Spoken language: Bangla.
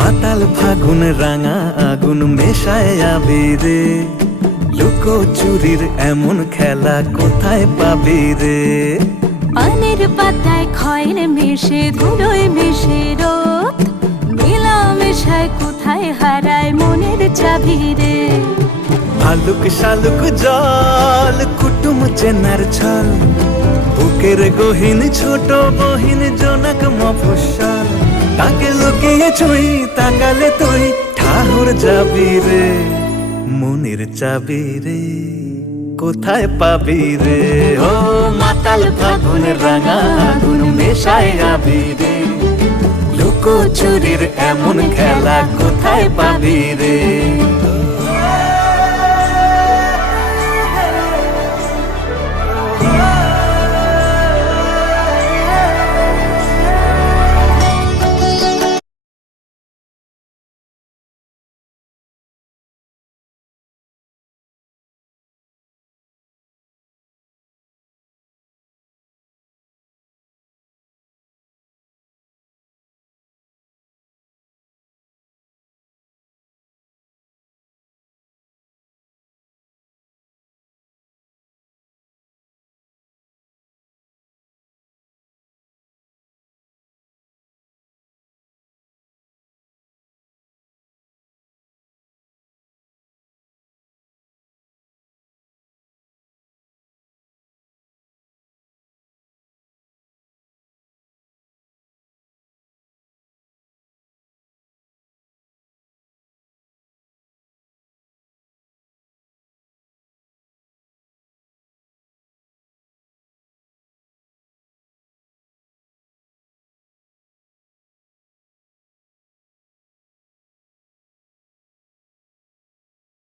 মাতাল ফাগুন রাঙা আগুন মেশায় আবিরে, লুকো চুরির এমন খেলা কোথায় পাবি রে? পানের পাতায় খয়ের মিশে ধুলোয় মিশে রোদ, মেলা মেশায় কোথায় হারায় মনের চাবি রে? ভালুক শালুক জল কুটুম চেনার ছল, বুকের গহীন ছোট বহিন জনক মফস্বল, তাকে লুকিয়ে ছুঁই তাকালে তুই ঠাহর যাবি রে। মনের চাবি রে কোথায় পাবি রে? ও মাতাল ফাগুন রাঙা আগুন মেশায় আবিরে, লুকো চুরির এমন খেলা কোথায় পাবি রে?